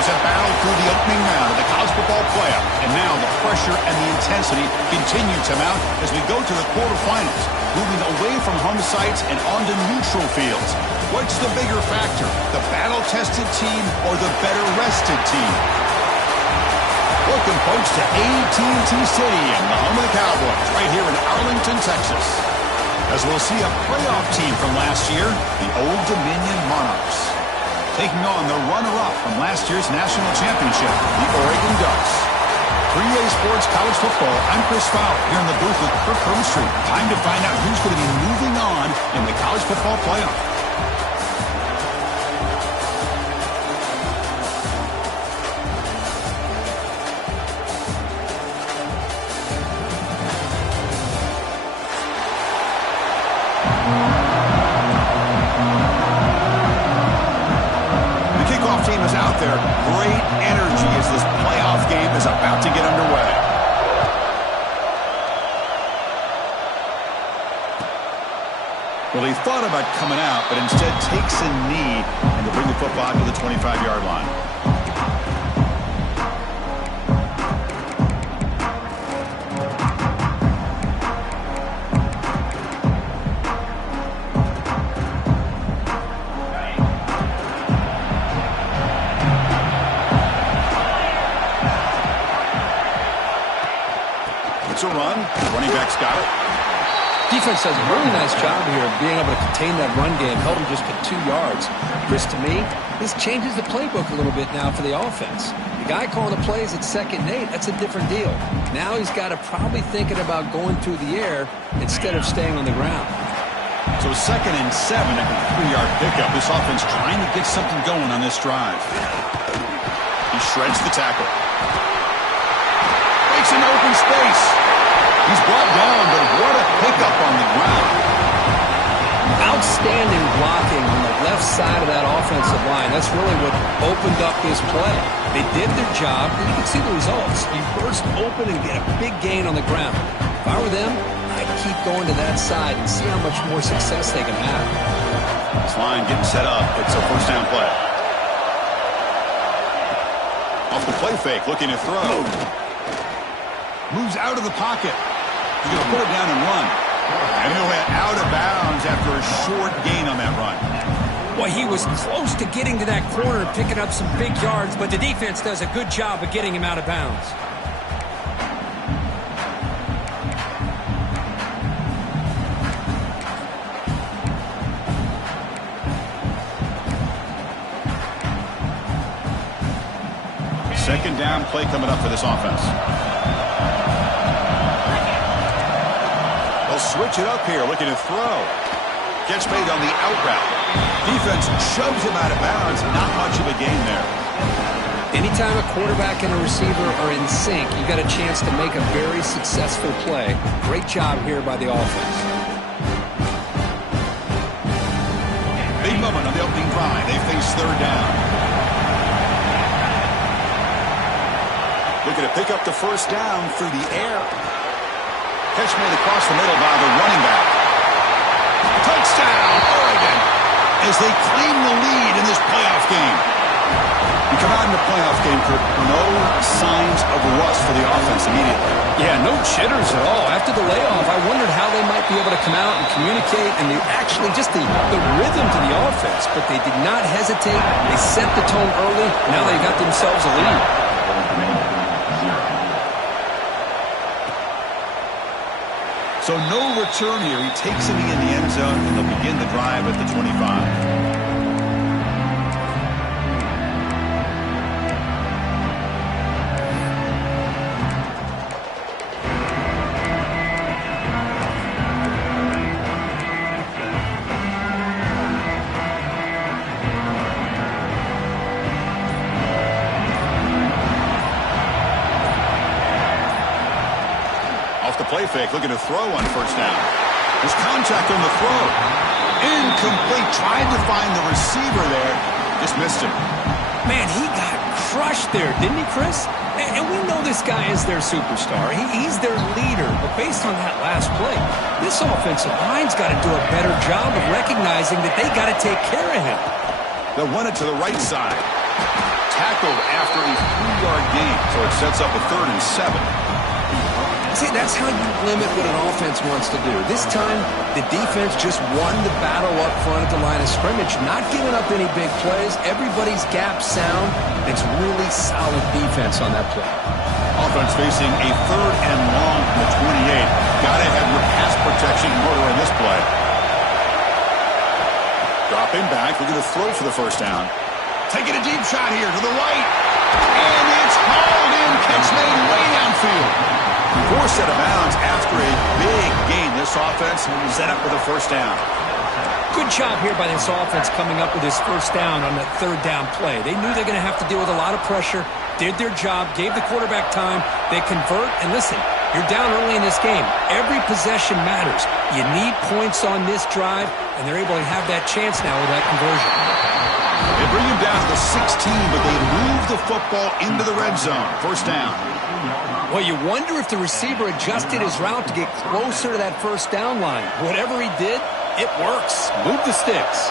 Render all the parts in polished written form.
teams have battled through the opening round of the college football playoff, and now the pressure and the intensity continue to mount as we go to the quarterfinals, moving away from home sites and onto neutral fields. What's the bigger factor, the battle-tested team or the better-rested team? Welcome, folks, to AT&T Stadium, the home of the Cowboys, right here in Arlington, Texas, as we'll see a playoff team from last year, the Old Dominion Monarchs, taking on the runner-up from last year's national championship, the Oregon Ducks. 3A Sports College Football, I'm Chris Fowler, here in the booth with Kirk Herbstreit. Time to find out who's going to be moving on in the college football playoff. Team is out there. Great energy as this playoff game is about to get underway. Well, he thought about coming out, but instead takes a knee and to bring the football to the 25-yard line. A run. Running back's got it. Defense does a really nice job here of being able to contain that run game, held him just to 2 yards. Chris, to me, this changes the playbook a little bit now for the offense. The guy calling the plays at 2nd and 8, that's a different deal. Now he's got to probably thinking about going through the air instead of staying on the ground. So 2nd and 7 after the 3-yard pickup. This offense trying to get something going on this drive. He shreds the tackle. Breaks into open space. He's brought down, but what a pickup on the ground. Outstanding blocking on the left side of that offensive line. That's really what opened up this play. They did their job, and you can see the results. You burst open and get a big gain on the ground. If I were them, I'd keep going to that side and see how much more success they can have. This line getting set up. It's a first down play. Off the play fake, looking to throw. Moves out of the pocket. He's going to put it down and run. And he'll hit out of bounds after a short gain on that run. Well, he was close to getting to that corner and picking up some big yards, but the defense does a good job of getting him out of bounds. Second down play coming up for this offense. Switch it up here, looking to throw. Catch made on the out route. Defense shoves him out of bounds. Not much of a gain there. Anytime a quarterback and a receiver are in sync, you got a chance to make a very successful play. Great job here by the offense. Big moment on the opening drive. They face 3rd down. Looking to pick up the first down through the air. Catch made across the middle by the running back. Touchdown, Oregon, as they claim the lead in this playoff game. You come out in the playoff game, Kurt, no signs of rust for the offense immediately. Yeah, no jitters at all. After the layoff, I wondered how they might be able to come out and communicate, and actually just the rhythm to the offense, but they did not hesitate. They set the tone early. Now they got themselves a lead. So no return here. He takes it in the end zone, and they'll begin the drive at the 25. Play fake, looking to throw on first down. There's contact on the throw. Incomplete. Tried to find the receiver there. Just missed him. Man, he got crushed there, didn't he, Chris? And we know this guy is their superstar. He's their leader. But based on that last play, this offensive line's got to do a better job of recognizing that they got to take care of him. They'll run it to the right side. Tackled after a 3-yard gain, so it sets up a 3rd and 7. See, that's how you limit what an offense wants to do. This time, the defense just won the battle up front at the line of scrimmage, not giving up any big plays. Everybody's gap sound. It's really solid defense on that play. Offense facing a 3rd and long from the 28. Gotta have your pass protection in order in this play. Dropping back, looking to throw for the first down. Taking a deep shot here to the right. And it's hauled in. Catch made way downfield. Forced out of bounds after a big gain. This offense set up with a first down. Good job here by this offense coming up with this first down on that 3rd down play. They knew they're going to have to deal with a lot of pressure, did their job, gave the quarterback time. They convert, and listen, you're down early in this game. Every possession matters. You need points on this drive, and they're able to have that chance now with that conversion. They bring him down to the 16, but they move the football into the red zone. First down. Well, you wonder if the receiver adjusted his route to get closer to that first down line. Whatever he did, it works. Move the sticks.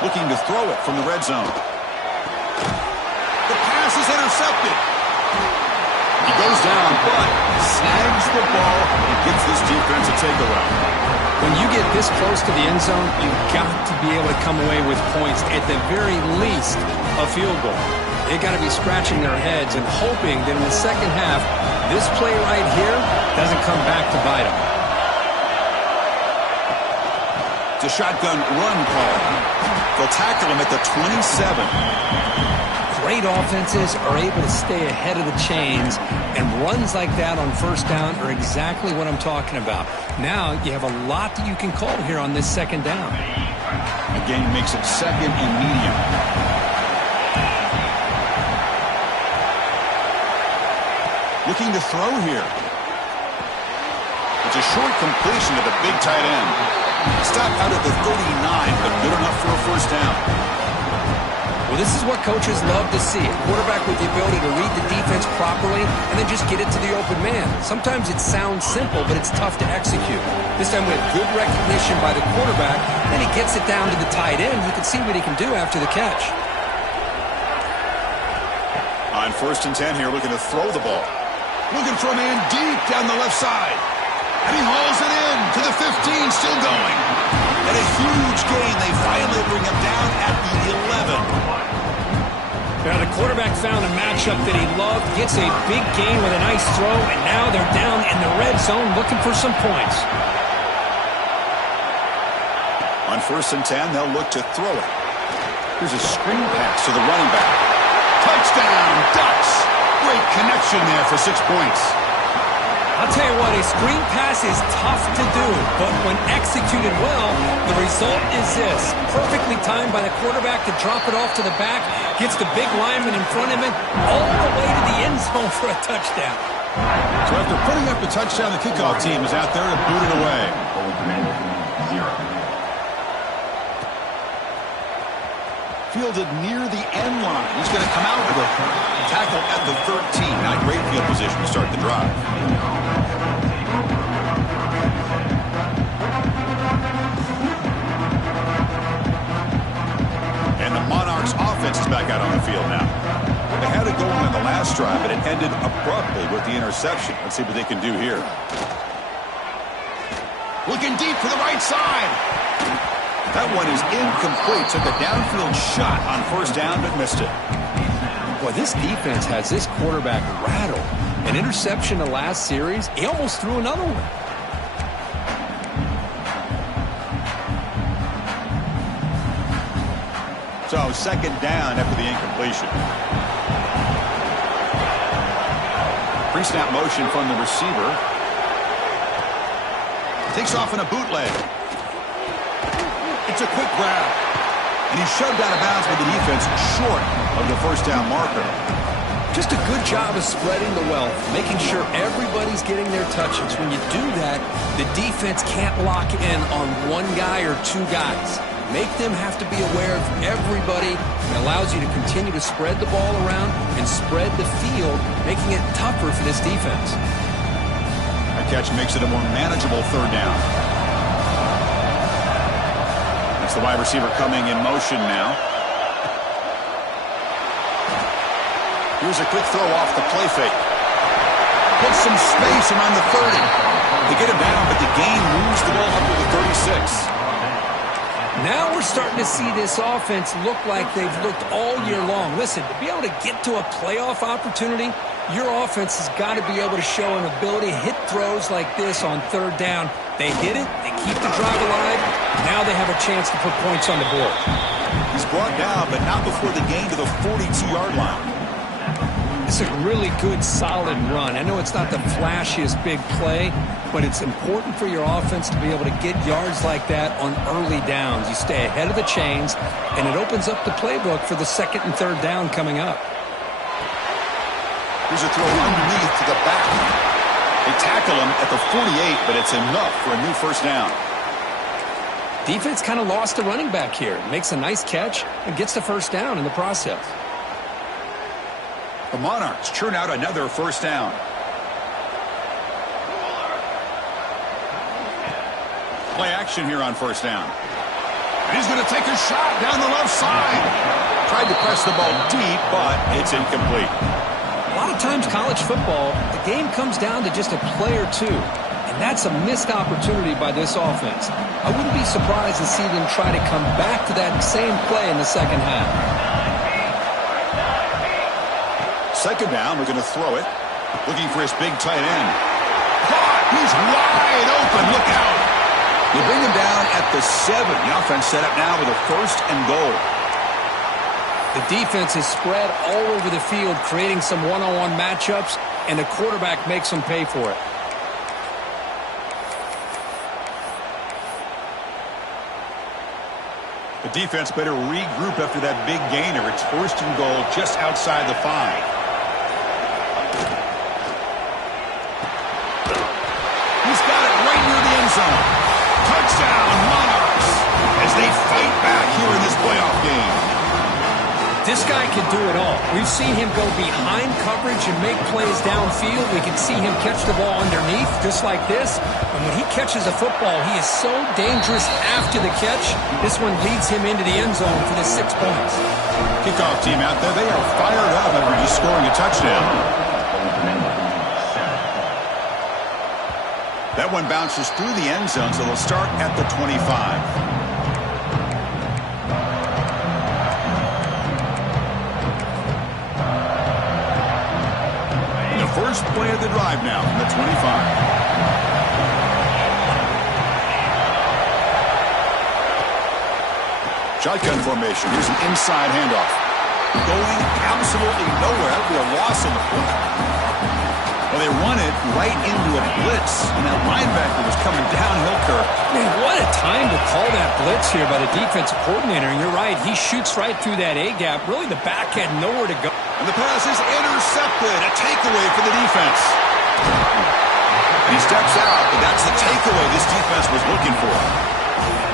Looking to throw it from the red zone. The pass is intercepted. He goes down, but snags the ball and gets this defense a takeaway. When you get this close to the end zone, you've got to be able to come away with points, at the very least, a field goal. They got to be scratching their heads and hoping that in the second half, this play right here doesn't come back to bite them. It's a shotgun run call. They'll tackle him at the 27. Great offenses are able to stay ahead of the chains, and runs like that on first down are exactly what I'm talking about. Now you have a lot that you can call here on this second down. Again, makes it 2nd and medium. Looking to throw here. It's a short completion to the big tight end. Stop out at the 39, but good enough for a first down. Well, this is what coaches love to see. A quarterback with the ability to read the defense properly and then just get it to the open man. Sometimes it sounds simple, but it's tough to execute. This time with good recognition by the quarterback, then he gets it down to the tight end. You can see what he can do after the catch. On 1st and 10 here, looking to throw the ball. Looking for a man deep down the left side. And he hauls it in to the 15, still going. And a huge gain. They finally bring him down at the 11. Now the quarterback found a matchup that he loved, gets a big gain with a nice throw, and now they're down in the red zone looking for some points. On 1st and 10, they'll look to throw it. Here's a screen pass to the running back. Touchdown, Ducks. Great connection there for 6 points. I'll tell you what, a screen pass is tough to do, but when executed well, the result is this. Perfectly timed by the quarterback to drop it off to the back, gets the big lineman in front of him, all the way to the end zone for a touchdown. So after putting up the touchdown, the kickoff team is out there to boot it away. Fielded near the end line. He's going to come out with a tackle at the 13. Not great field position to start the drive. And the Monarchs offense is back out on the field now. They had it going on the last drive, but it ended abruptly with the interception. Let's see what they can do here. Looking deep to the right side. That one is incomplete. Took a downfield shot on first down, but missed it. Boy, this defense has this quarterback rattled. An interception the last series, he almost threw another one. So, second down after the incompletion. Pre-snap motion from the receiver. Takes off in a bootleg. It's a quick grab. And he's shoved out of bounds with the defense short of the first down marker. Just a good job of spreading the wealth, making sure everybody's getting their touches. When you do that, the defense can't lock in on one guy or two guys. Make them have to be aware of everybody. It allows you to continue to spread the ball around and spread the field, making it tougher for this defense. That catch makes it a more manageable third down. The wide receiver coming in motion now. Here's a quick throw off the play fake. Puts some space around the 30. They get him down, but the gain moves the ball up to the 36. Now we're starting to see this offense look like they've looked all year long. Listen, to be able to get to a playoff opportunity, your offense has got to be able to show an ability to hit throws like this on third down. They hit it, they keep the drive alive. Now they have a chance to put points on the board. He's brought down, but not before the gain to the 42-yard line. It's a really good, solid run. I know it's not the flashiest big play, but it's important for your offense to be able to get yards like that on early downs. You stay ahead of the chains, and it opens up the playbook for the second and third down coming up. Here's a throw underneath to the back. They tackle him at the 48, but it's enough for a new first down. Defense kind of lost the running back here. Makes a nice catch and gets the first down in the process. The Monarchs churn out another first down. Play action here on first down. And he's going to take a shot down the left side. Tried to press the ball deep, but it's incomplete. A lot of times college football, the game comes down to just a play or two. And that's a missed opportunity by this offense. I wouldn't be surprised to see them try to come back to that same play in the second half. Second down, we're going to throw it. Looking for his big tight end. Caught! He's wide open. Look out. They bring him down at the 7. The offense set up now with a first and goal. The defense is spread all over the field, creating some one-on-one matchups, and the quarterback makes them pay for it. The defense better regroup after that big gainer. It's first and goal just outside the 5. He's got it right near the end zone. Touchdown, Monarchs, as they fight back here in this playoff game. This guy can do it all. We've seen him go behind coverage and make plays downfield. We can see him catch the ball underneath, just like this. And when he catches a football, he is so dangerous after the catch. This one leads him into the end zone for the 6 points. Kickoff team out there, they are fired up after just scoring a touchdown. That one bounces through the end zone, so they'll start at the 25. First play of the drive now from the 25. Shotgun formation. Here's an inside handoff. Going absolutely nowhere. That would be a loss on the play. Well, they run it right into a blitz, and that linebacker was coming downhill curve. Man, what a time to call that blitz here by the defensive coordinator. And you're right, he shoots right through that A-gap. Really, the back had nowhere to go. And the pass is intercepted. A takeaway for the defense. He steps out, but that's the takeaway this defense was looking for.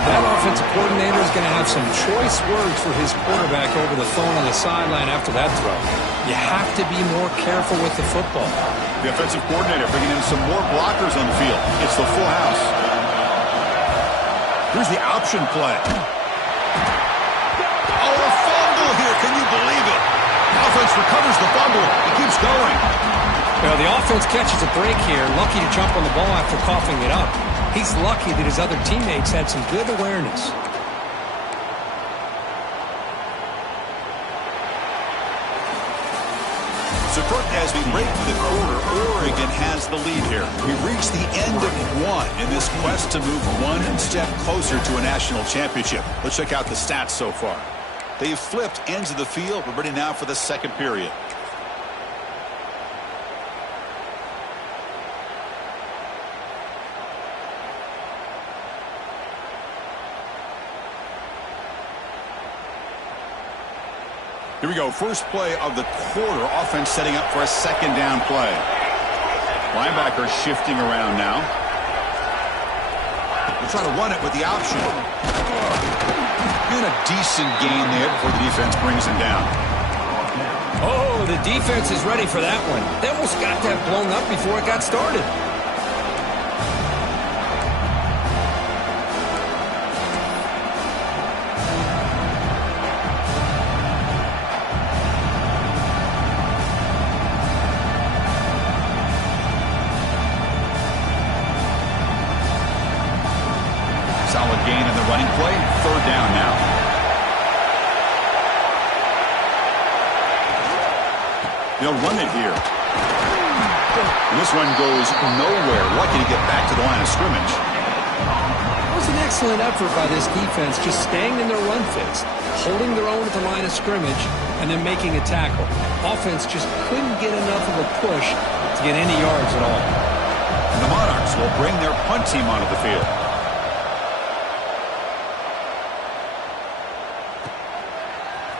That offensive coordinator is going to have some choice words for his quarterback over the phone on the sideline after that throw. You have to be more careful with the football. The offensive coordinator bringing in some more blockers on the field. It's the full house. Here's the option play. Oh, a fumble here. Can you believe it? Offense recovers the fumble. It keeps going. Well, the offense catches a break here. Lucky to jump on the ball after coughing it up. He's lucky that his other teammates had some good awareness. So, Kirk, as we break the quarter, Oregon has the lead here. We've reached the end of one in this quest to move one step closer to a national championship. Let's check out the stats so far. They've flipped ends of the field. We're ready now for the second period. Here we go. First play of the quarter. Offense setting up for a second down play. Linebacker shifting around now. They'll try to run it with the option. And a decent gain there before the defense brings him down. Oh, the defense is ready for that one. They almost got that blown up before it got started. They'll run it here. And this one goes nowhere. Lucky to get back to the line of scrimmage. It was an excellent effort by this defense, just staying in their run fits, holding their own at the line of scrimmage, and then making a tackle. Offense just couldn't get enough of a push to get any yards at all. And the Monarchs will bring their punt team onto the field.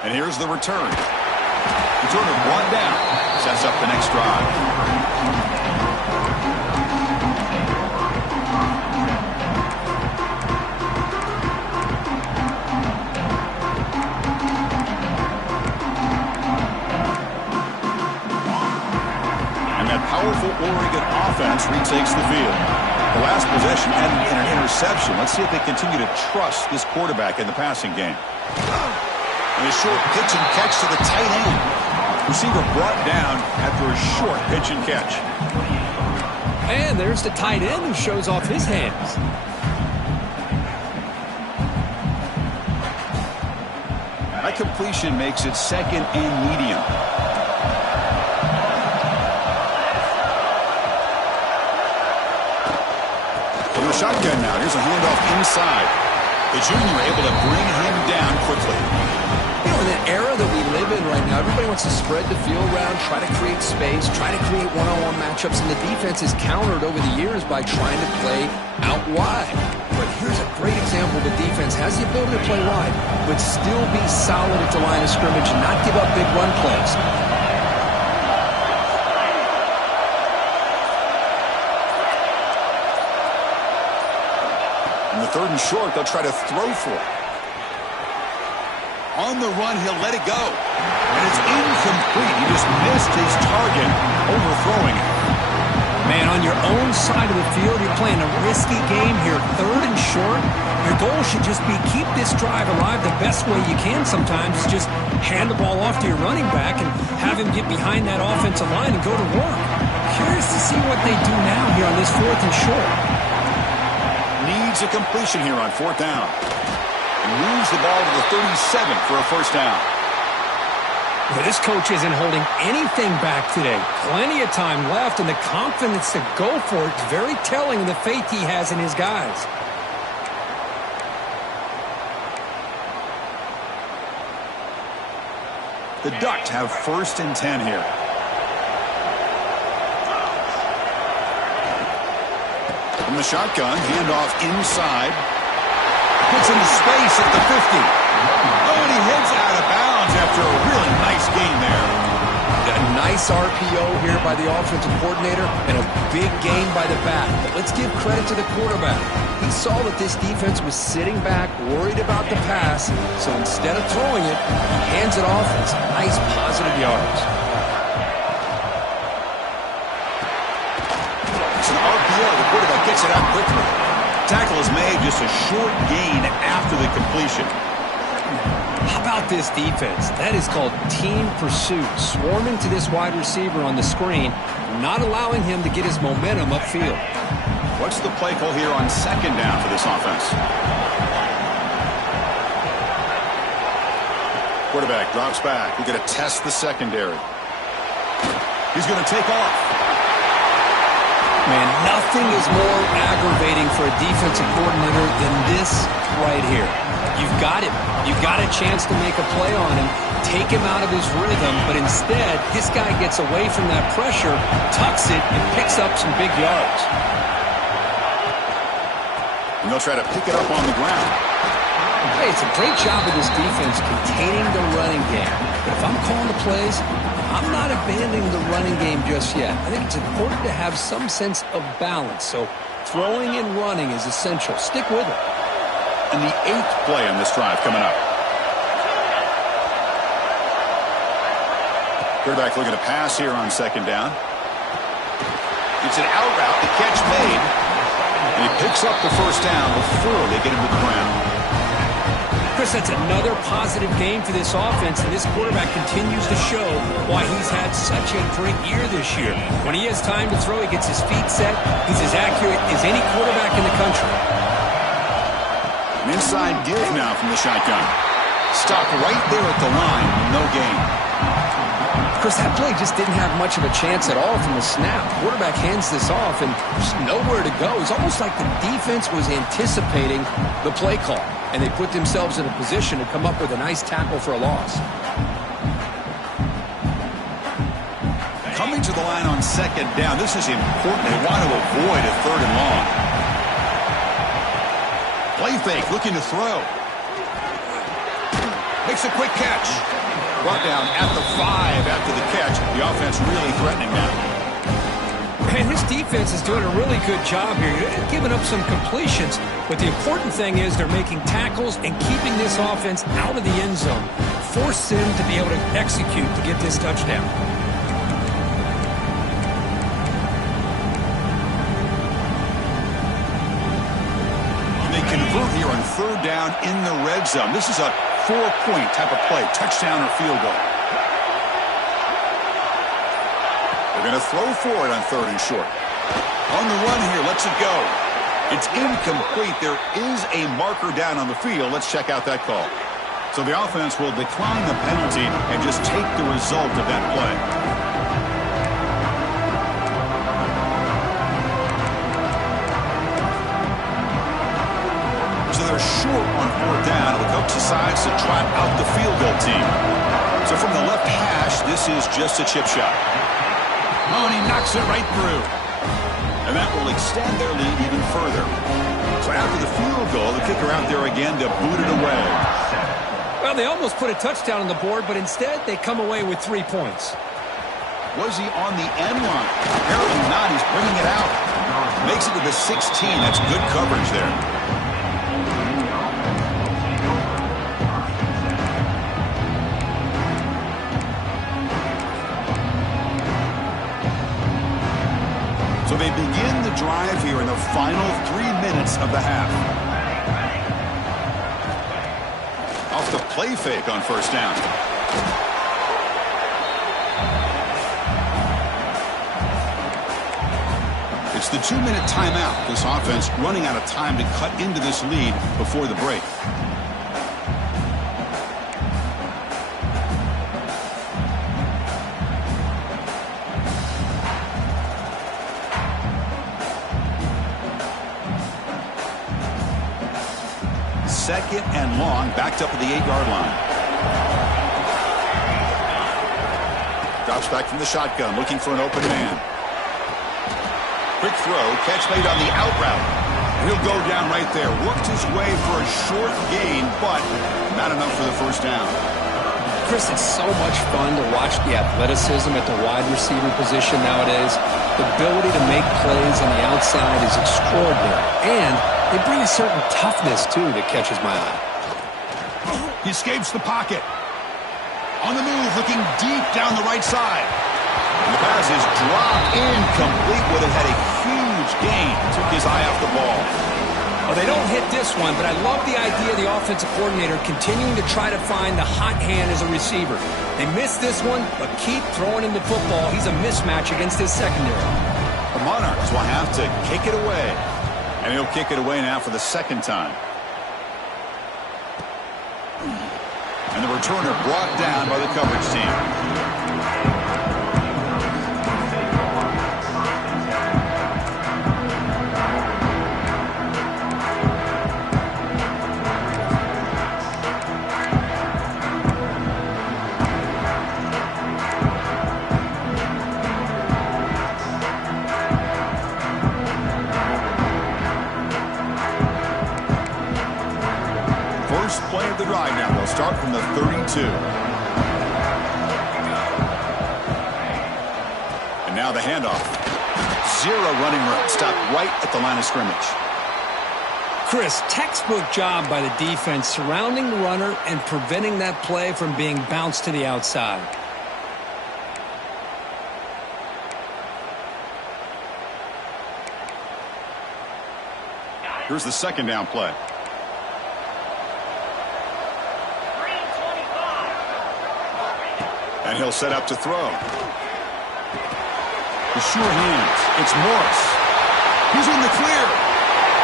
And here's the return. Returner brought down. Sets up the next drive. And that powerful Oregon offense retakes the field. The last possession ended in an interception. Let's see if they continue to trust this quarterback in the passing game. And a short pitch and catch to the tight end. Receiver brought down after a short pitch and catch. And there's the tight end who shows off his hands. That completion makes it second and medium. From the shotgun now, here's a handoff inside. The junior able to bring him down quickly. You know, in the era that we live in right now, everybody wants to spread the field around, try to create space, try to create one-on-one matchups, and the defense is countered over the years by trying to play out wide. But here's a great example. The defense has the ability to play wide, but still be solid at the line of scrimmage and not give up big run plays. In the third and short, they'll try to throw for it. On the run, he'll let it go. And it's incomplete. He just missed his target, overthrowing it. Man, on your own side of the field, you're playing a risky game here. Third and short, your goal should just be keep this drive alive the best way you can sometimes. Is just hand the ball off to your running back and have him get behind that offensive line and go to work. Curious to see what they do now here on this fourth and short. Needs a completion here on fourth down. And moves the ball to the 37 for a first down. Well, this coach isn't holding anything back today. Plenty of time left, and the confidence to go for it is very telling of the faith he has in his guys. The Ducks have first and 10 here. From the shotgun, handoff inside. Puts into space at the 50. Oh, and he heads out of bounds after a really nice gain there. A nice RPO here by the offensive coordinator and a big gain by the back. But let's give credit to the quarterback. He saw that this defense was sitting back, worried about the pass, so instead of throwing it, he hands it off and some nice positive yards. It's an RPO. The quarterback gets it out quickly. Tackle is made, just a short gain after the completion. How about this defense? That is called team pursuit. Swarming to this wide receiver on the screen, not allowing him to get his momentum upfield. What's the play call here on second down for this offense? Quarterback drops back. We're going to test the secondary. He's going to take off. Man, nothing is more aggravating for a defensive coordinator than this right here. You've got him. You've got a chance to make a play on him, take him out of his rhythm, but instead, this guy gets away from that pressure, tucks it, and picks up some big yards. And they'll try to pick it up on the ground. Hey, it's a great job of this defense containing the running game. But if I'm calling the plays, I'm not abandoning the running game just yet. I think it's important to have some sense of balance. So throwing and running is essential. Stick with it. And the 8th play on this drive coming up. Quarterback looking to pass here on second down. It's an out route. The catch made. And he picks up the first down before they get him to the ground. Chris, that's another positive game for this offense, and this quarterback continues to show why he's had such a great year this year. When he has time to throw, he gets his feet set. He's as accurate as any quarterback in the country. An inside give now from the shotgun. Stopped right there at the line. No gain. Chris, that play just didn't have much of a chance at all from the snap. Quarterback hands this off, and there's nowhere to go. It's almost like the defense was anticipating the play call, and they put themselves in a position to come up with a nice tackle for a loss. Coming to the line on second down, this is important. They want to avoid a third and long. Play fake, looking to throw. Makes a quick catch. Brought down at the 5 after the catch. The offense really threatening now. And his defense is doing a really good job here. They're giving up some completions, but the important thing is they're making tackles and keeping this offense out of the end zone. Force them to be able to execute to get this touchdown. They convert here on third down in the red zone. This is a 4-point type of play, touchdown or field goal. They're going to throw for it on third and short. On the run here, lets it go. It's incomplete. There is a marker down on the field. Let's check out that call. So the offense will decline the penalty and just take the result of that play. They're short on fourth down. The coach decides to trot out the field goal team. So from the left hash, this is just a chip shot. Oh, and he knocks it right through. And that will extend their lead even further. So after the field goal, the kicker out there again to boot it away. Well, they almost put a touchdown on the board, but instead they come away with 3 points. Was he on the end line? Apparently not. He's bringing it out. Makes it to the 16. That's good coverage there. So they begin the drive here in the final 3 minutes of the half. Off the play fake on first down. It's the 2-minute timeout. This offense running out of time to cut into this lead before the break. Second and long, backed up at the 8-yard line. Drops back from the shotgun, looking for an open man. Quick throw, catch made on the out route. He'll go down right there. Worked his way for a short gain, but not enough for the first down. Chris, it's so much fun to watch the athleticism at the wide receiver position nowadays. The ability to make plays on the outside is extraordinary. And they bring a certain toughness, too, that catches my eye. He escapes the pocket. On the move, looking deep down the right side. And the pass is dropped incomplete. Would have had a huge gain. Took his eye off the ball. Well, they don't hit this one, but I love the idea of the offensive coordinator continuing to try to find the hot hand as a receiver. They missed this one, but keep throwing him the football. He's a mismatch against his secondary. The Monarchs will have to kick it away. And he'll kick it away now for the second time. And the returner brought down by the coverage team. First play of the drive now. They'll start from the 32. And now the handoff. Zero running room. Stopped right at the line of scrimmage. Chris, textbook job by the defense surrounding the runner and preventing that play from being bounced to the outside. Here's the second down play. And he'll set up to throw. The sure hands. It's Morris. He's in the clear.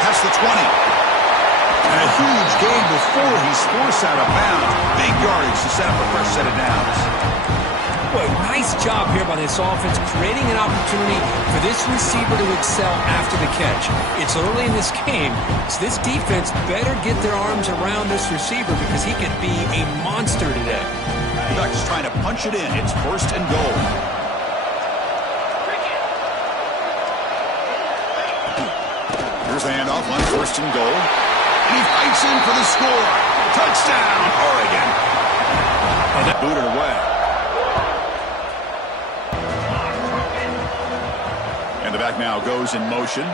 That's the 20. And a huge gain before he's forced out of bounds. Big yardage to set up a fresh set of downs. Boy, nice job here by this offense, creating an opportunity for this receiver to excel after the catch. It's early in this game, so this defense better get their arms around this receiver because he could be a monster today. The Ducks trying to punch it in. It's 1st and goal. Here's a handoff on 1st and goal. And he fights in for the score. Touchdown, Oregon. And that booted away. And the back now goes in motion.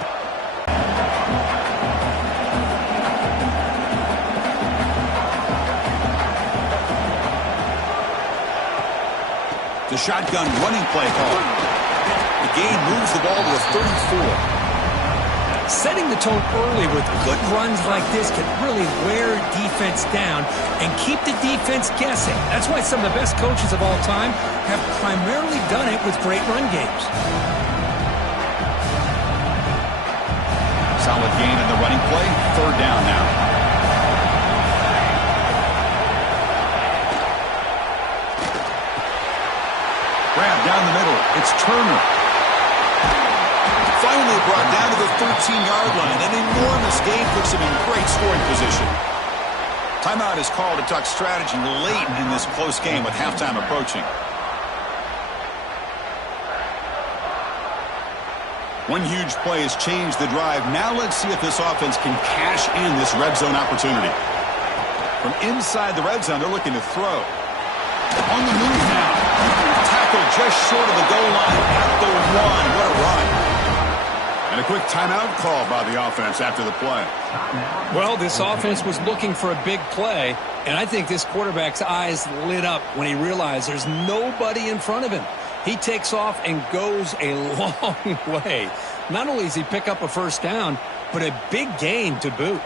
The shotgun running play call. The game moves the ball to the 34. Setting the tone early with good runs like this can really wear defense down and keep the defense guessing. That's why some of the best coaches of all time have primarily done it with great run games. Solid gain in the running play. 3rd down now. Grab down the middle. It's Turner. Finally brought down to the 13-yard line. An enormous gain puts him in great scoring position. Timeout is called to Duck strategy late in this close game with halftime approaching. One huge play has changed the drive. Now let's see if this offense can cash in this red zone opportunity. From inside the red zone, they're looking to throw. On the move now. Tackled just short of the goal line at the 1. What a run. And a quick timeout call by the offense after the play. Well, this offense was looking for a big play, and I think this quarterback's eyes lit up when he realized there's nobody in front of him. He takes off and goes a long way. Not only does he pick up a 1st down, but a big gain to boot.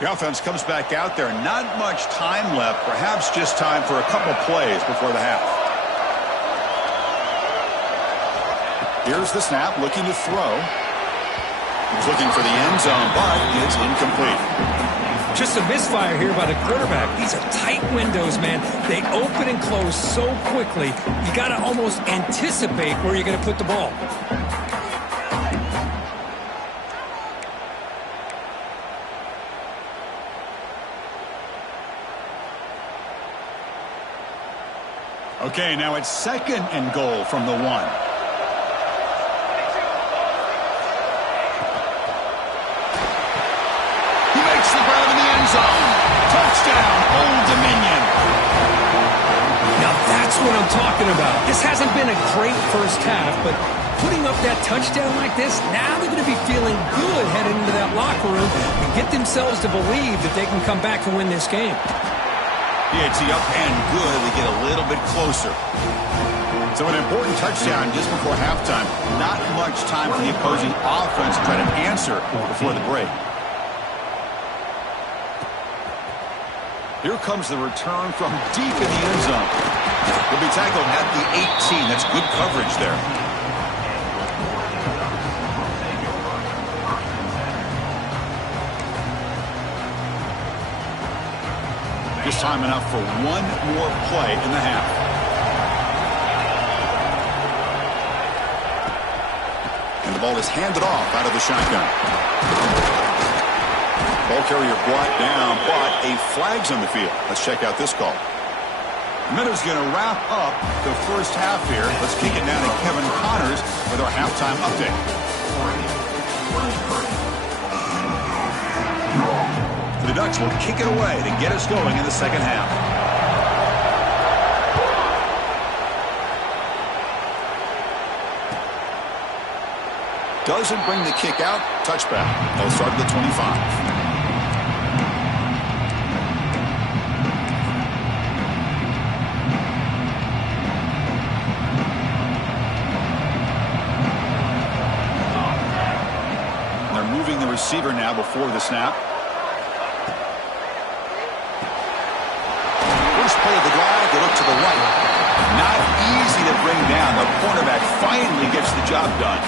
The offense comes back out there. Not much time left, perhaps just time for a couple plays before the half. Here's the snap, looking to throw. He's looking for the end zone, but it's incomplete. Just a misfire here by the quarterback. These are tight windows, man. They open and close so quickly. You got to almost anticipate where you're going to put the ball. Okay, now it's 2nd and goal from the 1. Zone. Touchdown, Old Dominion. Now that's what I'm talking about. This hasn't been a great first half, but putting up that touchdown like this, now they're going to be feeling good heading into that locker room and get themselves to believe that they can come back and win this game. Yeah, it's up and good. They get a little bit closer. So an important touchdown just before halftime. Not much time for the opposing offense to try to answer before the break. Here comes the return from deep in the end zone. Will be tackled at the 18. That's good coverage there. Just time enough for one more play in the half. And the ball is handed off out of the shotgun. Ball carrier brought down, but a flag's on the field. Let's check out this call. Minnows going to wrap up the first half here. Let's kick it down to Kevin Connors with our halftime update. The Ducks will kick it away to get us going in the second half. Doesn't bring the kick out. Touchback. They'll start at the 25. Moving the receiver now before the snap. First play of the drive, they look to the right. Not easy to bring down. The cornerback finally gets the job done.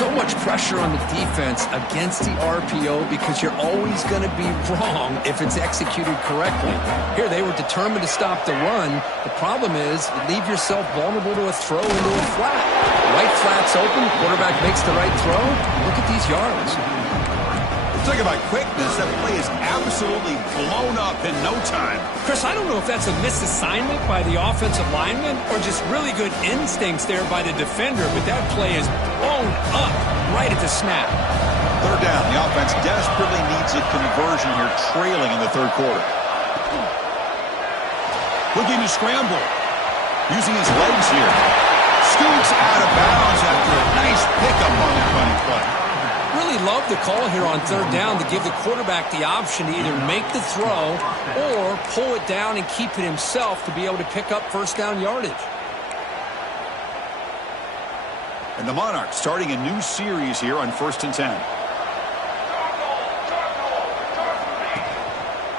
so much pressure on the defense against the RPO because you're always going to be wrong if it's executed correctly. Here, they were determined to stop the run. The problem is you leave yourself vulnerable to a throw into a flat. Right flat's open, quarterback makes the right throw. Look at these yards. Talk about quickness. That play is absolutely blown up in no time. Chris, I don't know if that's a misassignment by the offensive lineman or just really good instincts there by the defender, but that play is blown up right at the snap. Third down. The offense desperately needs a conversion here, trailing in the third quarter. Looking to scramble. Using his legs here. Scoots out of bounds after a nice pickup on that running play. Really love the call here on third down to give the quarterback the option to either make the throw or pull it down and keep it himself to be able to pick up first down yardage. And the Monarchs starting a new series here on 1st and 10.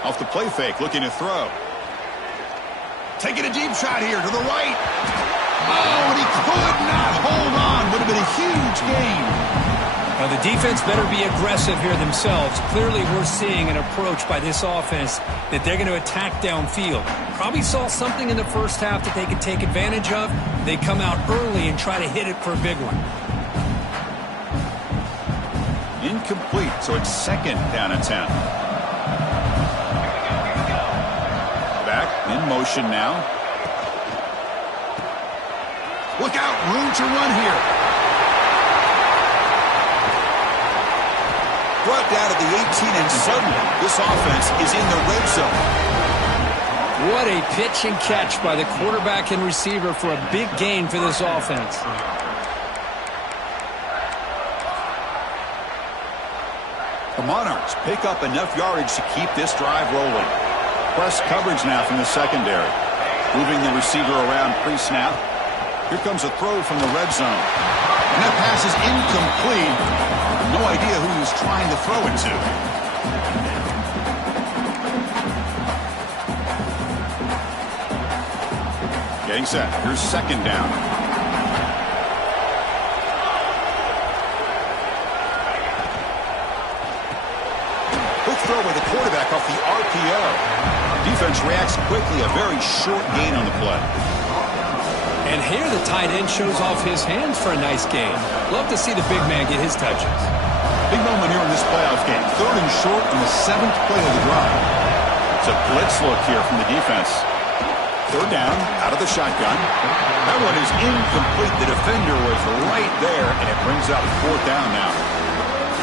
Off the play fake, looking to throw. Taking a deep shot here to the right. Oh, and he could not hold on. Would have been a huge gain. Now, the defense better be aggressive here themselves. Clearly, we're seeing an approach by this offense that they're going to attack downfield. Probably saw something in the first half that they could take advantage of. They come out early and try to hit it for a big one. Incomplete, so it's 2nd down and 10. Back in motion now. Look out, room to run here. Brought down at the 18, and suddenly this offense is in the red zone. What a pitch and catch by the quarterback and receiver for a big gain for this offense. The Monarchs pick up enough yardage to keep this drive rolling. Press coverage now from the secondary. Moving the receiver around pre-snap. Here comes a throw from the red zone. And that pass is incomplete. No idea who he was trying to throw it to. Getting set. Here's 2nd down. Quick throw by the quarterback off the RPO. Defense reacts quickly. A very short gain on the play. And here the tight end shows off his hands for a nice gain. Love to see the big man get his touches. Big moment here in this playoff game. 3rd and short on the 7th play of the drive. It's a blitz look here from the defense. 3rd down, out of the shotgun. That one is incomplete. The defender was right there, and it brings up 4th down now.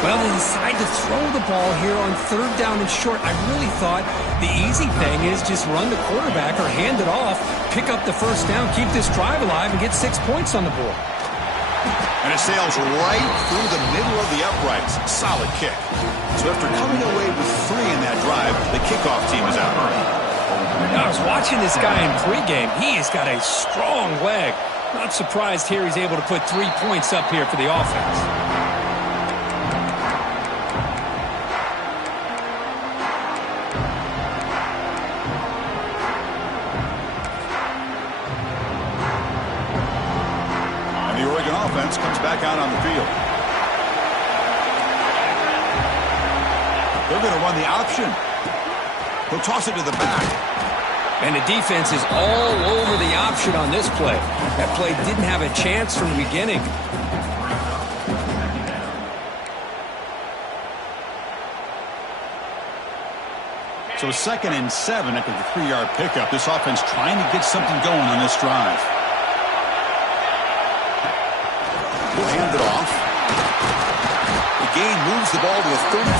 Well, they decide to throw the ball here on 3rd down and short. I really thought the easy thing is just run the quarterback or hand it off, pick up the first down, keep this drive alive, and get 6 points on the board. And it sails right through the middle of the uprights. Solid kick. So after coming away with 3 in that drive, the kickoff team is out. Now, I was watching this guy in pregame. He has got a strong leg. Not surprised here he's able to put 3 points up here for the offense. Comes back out on the field. They're going to run the option. He'll toss it to the back. And the defense is all over the option on this play. That play didn't have a chance from the beginning. So 2nd and 7 after the 3-yard pickup. This offense trying to get something going on this drive. He'll hand it off. The gain moves the ball to the 34.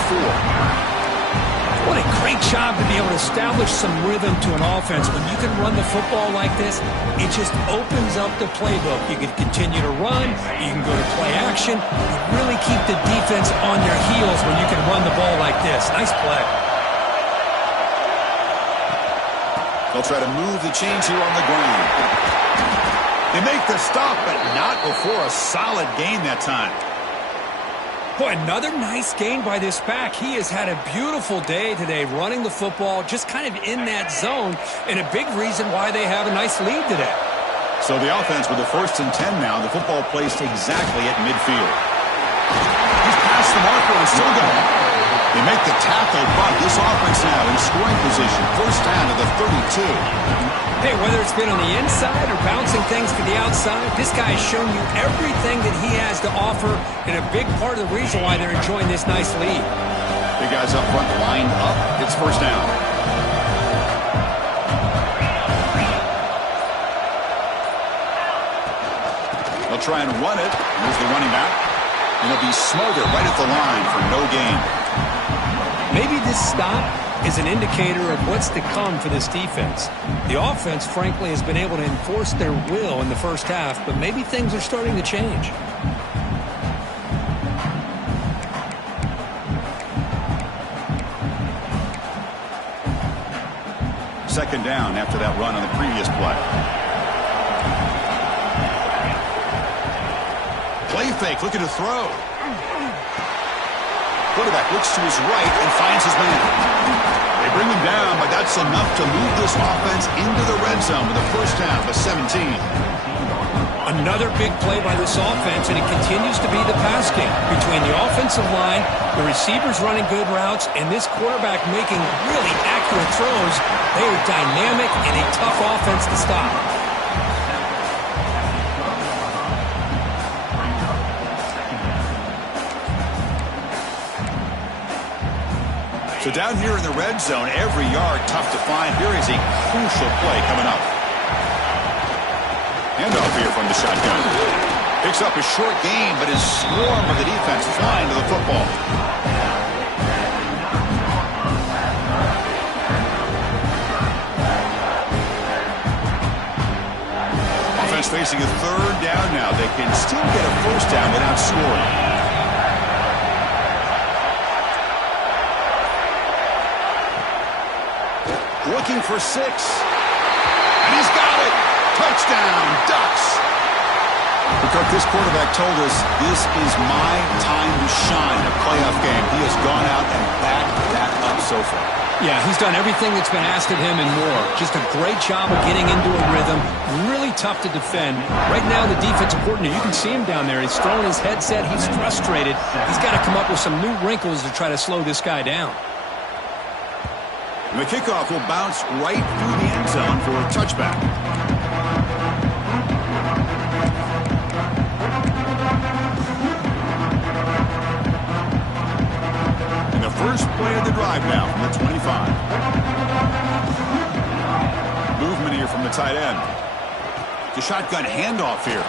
What a great job to be able to establish some rhythm to an offense. When you can run the football like this, it just opens up the playbook. You can continue to run. You can go to play action. You really keep the defense on their heels when you can run the ball like this. Nice play. They'll try to move the chains here on the ground. They make the stop, but not before a solid gain that time. Boy, another nice gain by this back. He has had a beautiful day today running the football, just kind of in that zone, and a big reason why they have a nice lead today. So the offense with the 1st and 10 now, the football placed exactly at midfield. Missed the marker and still going. They make the tackle, but this offense now in scoring position. First down to the 32. Hey, whether it's been on the inside or bouncing things to the outside, this guy has shown you everything that he has to offer, and a big part of the reason why they're enjoying this nice lead. Big guys up front lined up. It's first down. They'll try and run it. Here's the running back. And he'll be smothered right at the line for no gain. Maybe this stop is an indicator of what's to come for this defense. The offense, frankly, has been able to enforce their will in the first half, but maybe things are starting to change. Second down after that run on the previous play. Play fake, looking to throw. Quarterback looks to his right and finds his man. They bring him down, but that's enough to move this offense into the red zone with a first down of 17. Another big play by this offense, and it continues to be the pass game between the offensive line, the receivers running good routes, and this quarterback making really accurate throws. They are dynamic and a tough offense to stop. So down here in the red zone, every yard tough to find. Here is a crucial play coming up. Handoff here from the shotgun. Picks up a short gain, but his swarm of the defense flying to the football. Offense facing a third down now. They can still get a first down without scoring. Looking for 6. And he's got it. Touchdown, Ducks. Because this quarterback told us this is my time to shine, a playoff game. He has gone out and backed that up so far. Yeah, he's done everything that's been asked of him and more. Just a great job of getting into a rhythm. Really tough to defend. Right now, the defensive coordinator, you can see him down there. He's throwing his headset. He's frustrated. He's got to come up with some new wrinkles to try to slow this guy down. The kickoff will bounce right through the end zone for a touchback. And the first play of the drive now from the 25. Movement here from the tight end. The shotgun handoff here.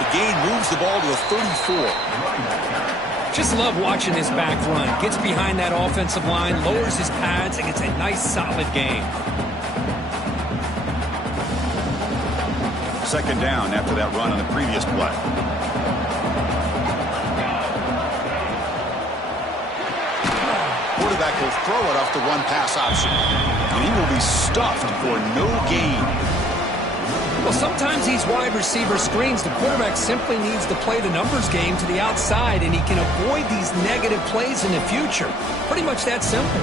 The gain moves the ball to the 34. Just love watching this back run. Gets behind that offensive line, lowers his pads, and gets a nice, solid gain. Second down after that run on the previous play. Quarterback will throw it off the one-pass option. And he will be stuffed for no gain. Well, sometimes these wide receiver screens, the quarterback simply needs to play the numbers game to the outside, and he can avoid these negative plays in the future. Pretty much that simple.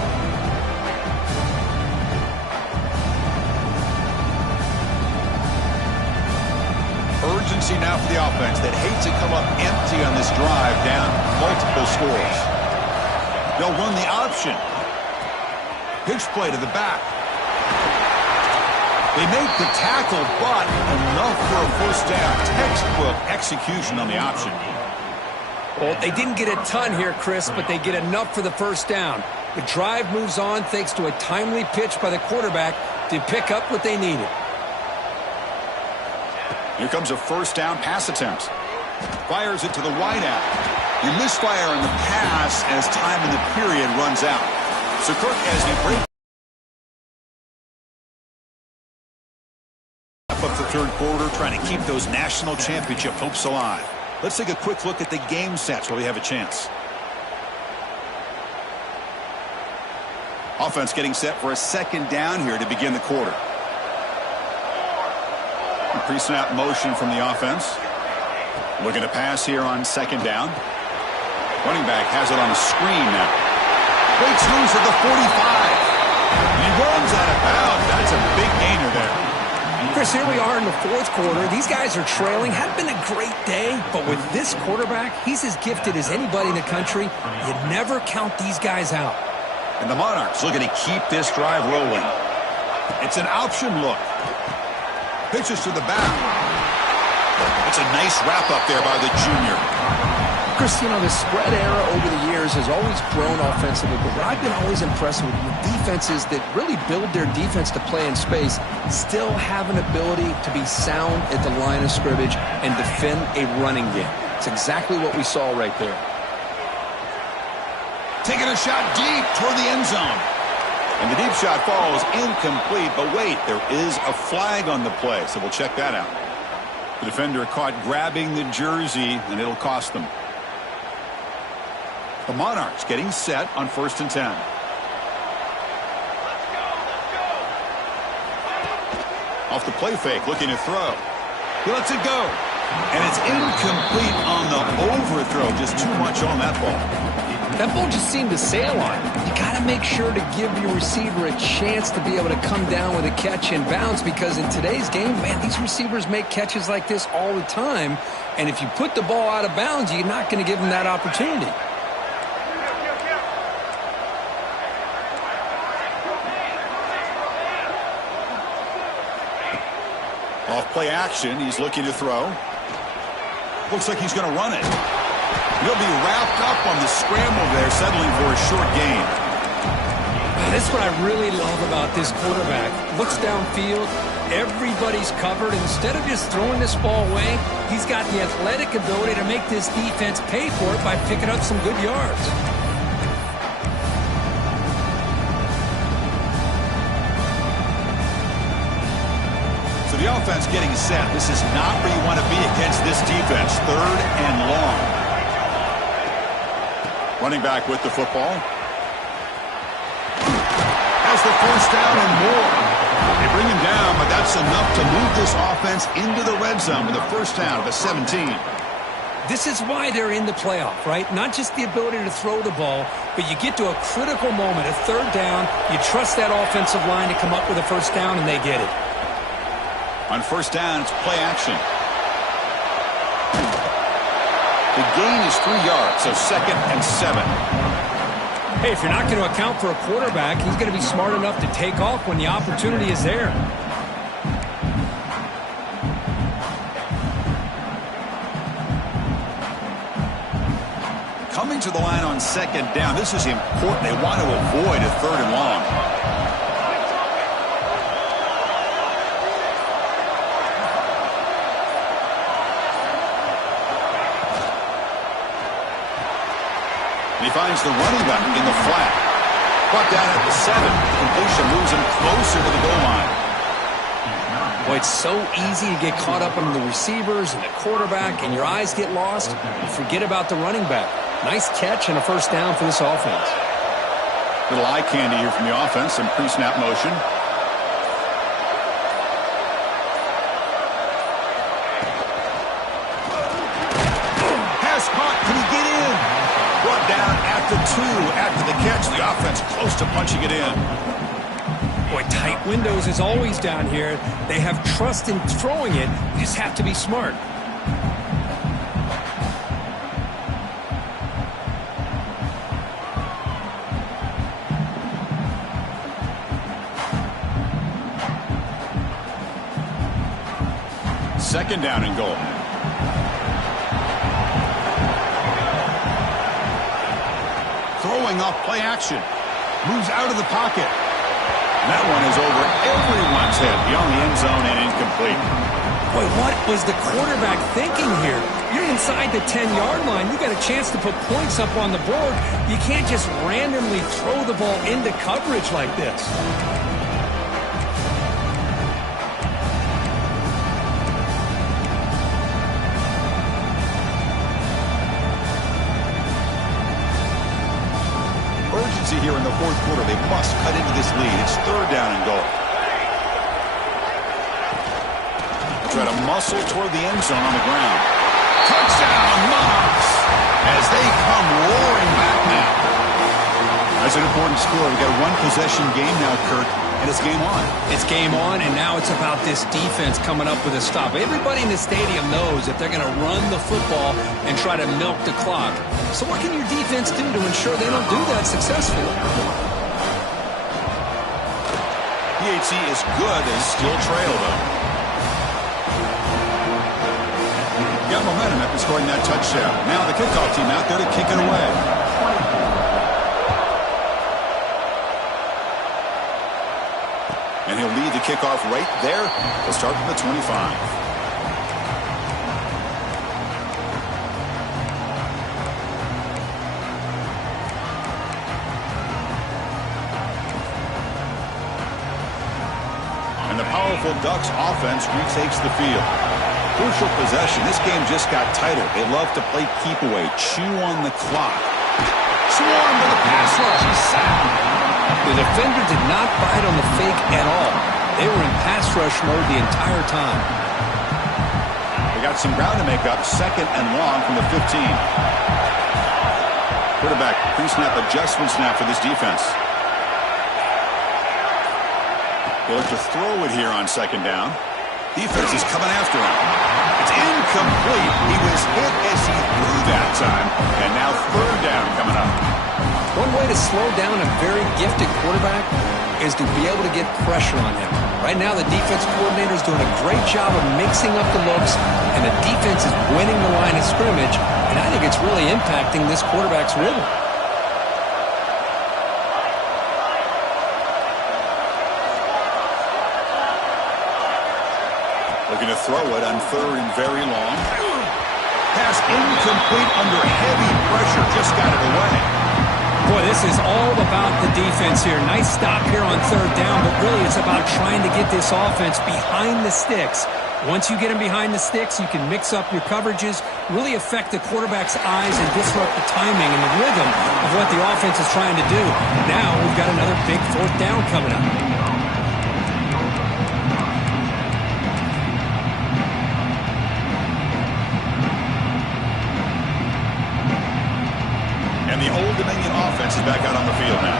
Urgency now for the offense that hates to come up empty on this drive, down multiple scores. They'll run the option. Pitch play to the back. They make the tackle, but enough for a first down. Textbook execution on the option. Well, they didn't get a ton here, Chris, but they get enough for the first down. The drive moves on thanks to a timely pitch by the quarterback to pick up what they needed. Here comes a first down pass attempt. Fires it to the wideout. You misfire on the pass as time in the period runs out. So Kirk, as he breaks up the third quarter, trying to keep those national championship hopes alive. Let's take a quick look at the game sets while we have a chance. Offense getting set for a second down here to begin the quarter. Pre-snap motion from the offense. Looking to pass here on second down. Running back has it on the screen now. Breaks loose at the 45. And he runs out of bounds. That's a big gainer there. Chris, here we are in the fourth quarter. These guys are trailing. Hadn't been a great day, but with this quarterback, he's as gifted as anybody in the country. You never count these guys out. And the Monarchs looking to keep this drive rolling. It's an option look. Pitches to the back. It's a nice wrap-up there by the junior. Chris, you know, the spread era over the years has always grown offensively, but what I've been always impressed with defenses that really build their defense to play in space still have an ability to be sound at the line of scrimmage and defend a running game. It's exactly what we saw right there. Taking a shot deep toward the end zone. And the deep shot falls incomplete, but wait, there is a flag on the play, so we'll check that out. The defender caught grabbing the jersey, and it'll cost them. The Monarchs getting set on 1st and 10. Off the play fake, looking to throw. He lets it go. And it's incomplete on the overthrow. Just too much on that ball. That ball just seemed to sail on. You got to make sure to give your receiver a chance to be able to come down with a catch and bounce, because in today's game, man, these receivers make catches like this all the time. And if you put the ball out of bounds, you're not going to give them that opportunity. Off play action, he's looking to throw. Looks like he's going to run it. He'll be wrapped up on the scramble there, settling for a short gain. This is what I really love about this quarterback. Looks downfield, everybody's covered. Instead of just throwing this ball away, he's got the athletic ability to make this defense pay for it by picking up some good yards. So the offense getting set. This is not where you want to be against this defense. 3rd and long. Running back with the football. Has the first down and more. They bring him down, but that's enough to move this offense into the red zone with a first down of a 17. This is why they're in the playoff, right? Not just the ability to throw the ball, but you get to a critical moment, a 3rd down. You trust that offensive line to come up with a first down, and they get it. On first down, it's play action. The gain is 3 yards, so 2nd and 7. Hey, if you're not going to account for a quarterback, he's going to be smart enough to take off when the opportunity is there. Coming to the line on 2nd down. This is important. They want to avoid a 3rd and long. He finds the running back in the flat. Brought down at the 7. The completion moves him closer to the goal line. Boy, it's so easy to get caught up on the receivers and the quarterback, and your eyes get lost. You forget about the running back. Nice catch and a first down for this offense. Little eye candy here from the offense. Some pre-snap motion. Pass caught. Can he get in? Brought down at the 2 after the catch. The offense close to punching it in. Boy, tight windows is always down here. They have trust in throwing it. You just have to be smart. Second down and goal. Throwing off play action. Moves out of the pocket. And that one is over everyone's head beyond the end zone and incomplete. Boy, what was the quarterback thinking here? You're inside the 10-yard line. You got a chance to put points up on the board. You can't just randomly throw the ball into coverage like this. Here in the fourth quarter. They must cut into this lead. It's 3rd down and goal. Try to muscle toward the end zone on the ground. Touchdown, Monarchs! As they come roaring back now. That's an important score. We've got a 1-possession game now, Kirk. and it's game on. It's game on, and now it's about this defense coming up with a stop. Everybody in the stadium knows that they're going to run the football and try to milk the clock. So what can your defense do to ensure they don't do that successfully? PHC is good. They still trail, though. Got momentum after scoring that touchdown. Now the kickoff team out there to kick it away. And he'll lead the kickoff right there. He'll start from the 25. And the powerful Ducks offense retakes the field. Crucial possession. This game just got tighter. They love to play keep away, chew on the clock. Swarm to the pass rush. He's sacked. The defender did not bite on the fake at all. They were in pass rush mode the entire time. They got some ground to make up. 2nd and long from the 15. Quarterback pre-snap adjustment snap for this defense. They'll look to throw it here on 2nd down. Defense is coming after him. It's incomplete. He was hit as he threw that time. And now 3rd down coming up. One way to slow down a very gifted quarterback is to be able to get pressure on him. Right now, the defense coordinator is doing a great job of mixing up the looks, and the defense is winning the line of scrimmage, and I think it's really impacting this quarterback's rhythm. Looking to throw it on 3rd and very long. Pass incomplete under heavy pressure. Just got it away. Boy, this is all about the defense here. Nice stop here on 3rd down, but really it's about trying to get this offense behind the sticks. Once you get them behind the sticks, you can mix up your coverages, really affect the quarterback's eyes and disrupt the timing and the rhythm of what the offense is trying to do. Now we've got another big 4th down coming up. And the Old Dominion offense is back out on the field now.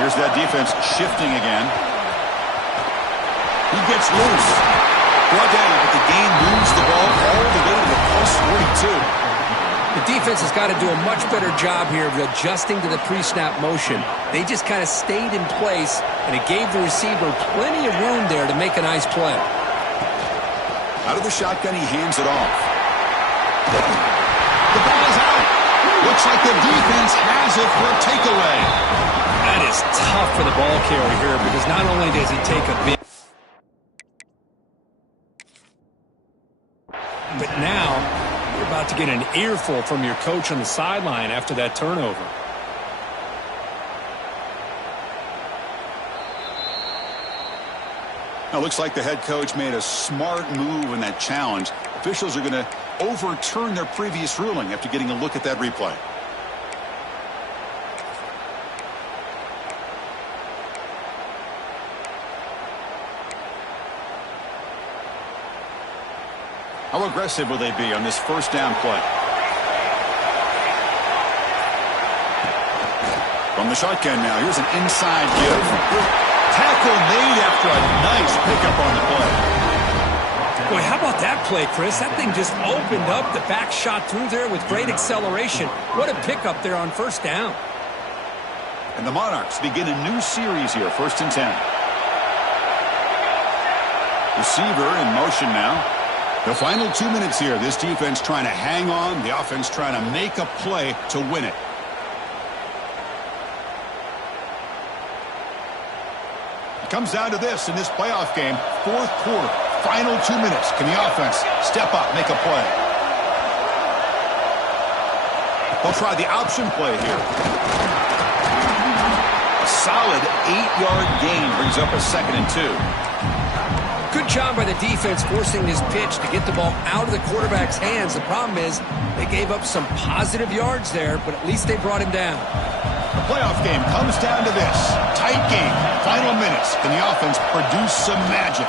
Here's that defense shifting again. He gets loose. Brought down, but the game moves the ball all the way to the plus 42. The defense has got to do a much better job here of adjusting to the pre-snap motion. They just kind of stayed in place, and it gave the receiver plenty of room there to make a nice play. Out of the shotgun, he hands it off. The ball is out. Looks like the defense has it for a takeaway. That is tough for the ball carrier here because not only does he take a big, but now you're about to get an earful from your coach on the sideline after that turnover. Now, looks like the head coach made a smart move in that challenge. Officials are going to overturn their previous ruling after getting a look at that replay. How aggressive will they be on this 1st down play? From the shotgun now, here's an inside give. Tackle made after a nice pickup on the play. Boy, how about that play, Chris? That thing just opened up. The back shot through there with great acceleration. What a pickup there on 1st down. And the Monarchs begin a new series here, 1st and 10. Receiver in motion now. The final 2 minutes here. This defense trying to hang on. The offense trying to make a play to win it. It comes down to this in this playoff game. 4th quarter. Final 2 minutes. Can the offense step up, make a play? They'll try the option play here. A solid 8-yard gain brings up a 2nd and 2. Good job by the defense forcing this pitch to get the ball out of the quarterback's hands. The problem is they gave up some positive yards there, but at least they brought him down. The playoff game comes down to this. Tight game. Final minutes. Can the offense produce some magic?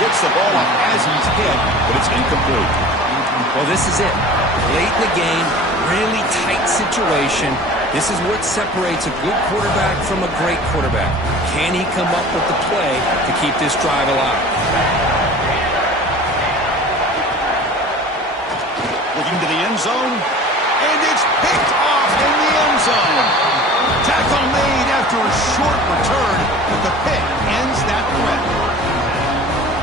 Gets the ball up as he's hit, but it's incomplete. Well, this is it. Late in the game, really tight situation. This is what separates a good quarterback from a great quarterback. Can he come up with the play to keep this drive alive? Looking to the end zone, and it's picked off in the end zone. Tackle made after a short return, but the pick ends that threat.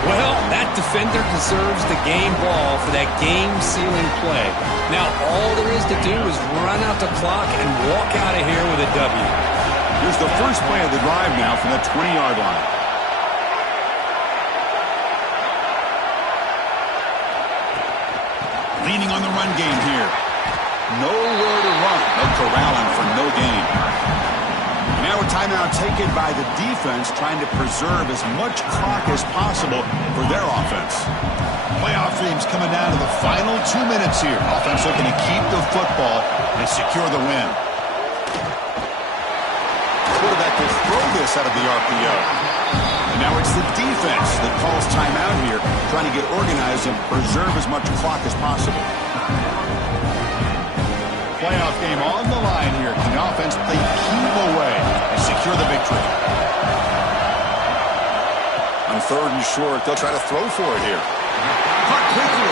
Well, that defender deserves the game ball for that game-sealing play. Now, all there is to do is run out the clock and walk out of here with a W. Here's the first play of the drive now from the 20-yard line. Leaning on the run game here. Nowhere to run. They'll corral him for no gain. Now a timeout taken by the defense, trying to preserve as much clock as possible for their offense. Playoff dreams coming down to the final 2 minutes here. Offense looking to keep the football and secure the win. Quarterback will throw this out of the RPO. And now it's the defense that calls timeout here, trying to get organized and preserve as much clock as possible. Playoff game on the line here. Can the offense play keep away and secure the victory? On 3rd and short, they'll try to throw for it here. Caught quickly.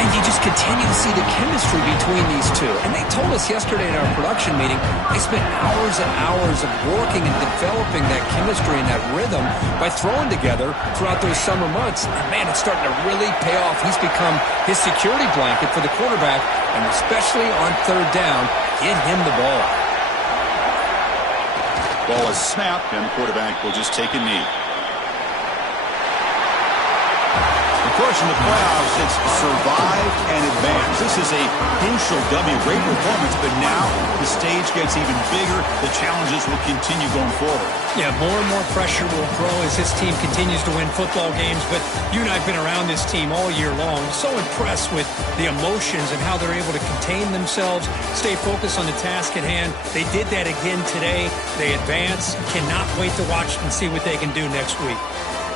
And you just continue to see the chemistry between these two. And they told us yesterday in our production meeting, they spent hours and hours of working and developing that chemistry and that rhythm by throwing together throughout those summer months. And, man, it's starting to really pay off. He's become his security blanket for the quarterback, and especially on 3rd down, get him the ball. Ball is snapped, and the quarterback will just take a knee. Of course, in the playoffs, it's survive and advance. This is a crucial W. Great performance, but now the stage gets even bigger. The challenges will continue going forward. Yeah, more and more pressure will grow as this team continues to win football games. But you and I have been around this team all year long. So impressed with the emotions and how they're able to contain themselves, stay focused on the task at hand. They did that again today. They advance. Cannot wait to watch and see what they can do next week.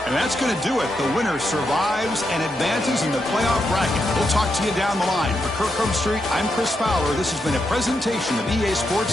And that's going to do it. The winner survives and advances in the playoff bracket. We'll talk to you down the line. For Kirk Street, I'm Chris Fowler. This has been a presentation of EA Sports.